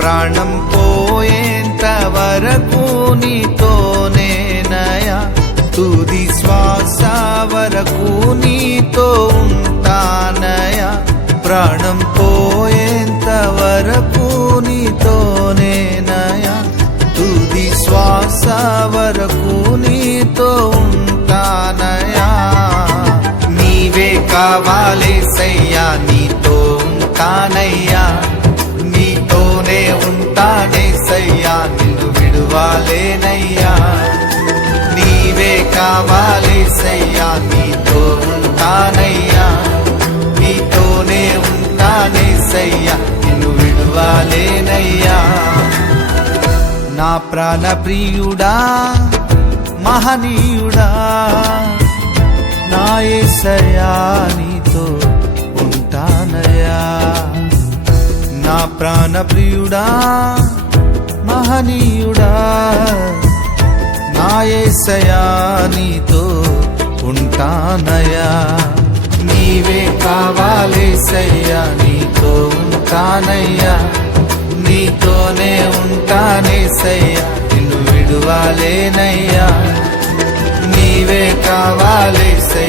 ప్రాణం పోయేంత వరకు నీతోనేనయా, తుది శ్వాస వరకు నీతో ఉంటానయా, ప్రాణం పోయేంత వరకు నీతోనేనయా, తుది శ్వాస వరకు నీతో ఉంటానయా. నీవే కావాలేసయ్యా, నీతో ఉంటానయ్యా, నీతోనే ఉంటానేసయ్యా, నిన్ను విడువాలేనయ్యా. నీవే కావాలేసయ్యా, నీతో ఉంటానయ్యా, నీతోనే ఉంటానేసయ్యా, నిన్ను విడువాలేనయ్యా. నా ప్రాణ ప్రియుడా మహనీయుడా, నా యేసయ్యా నీతో ఉంటానయ్యా. నా ప్రాణ ప్రియుడా మహనీయుడా, నా యేసయ్యా నీతో ఉంటానయ్యా. నీవే కావాలేసయ్యా, నీతో ఉంటానయ్యా, నీతోనే ఉంటానేసయ్యా, నిన్ను విడువాలేనయ్యా. నీవే కావాలేసయ్యా.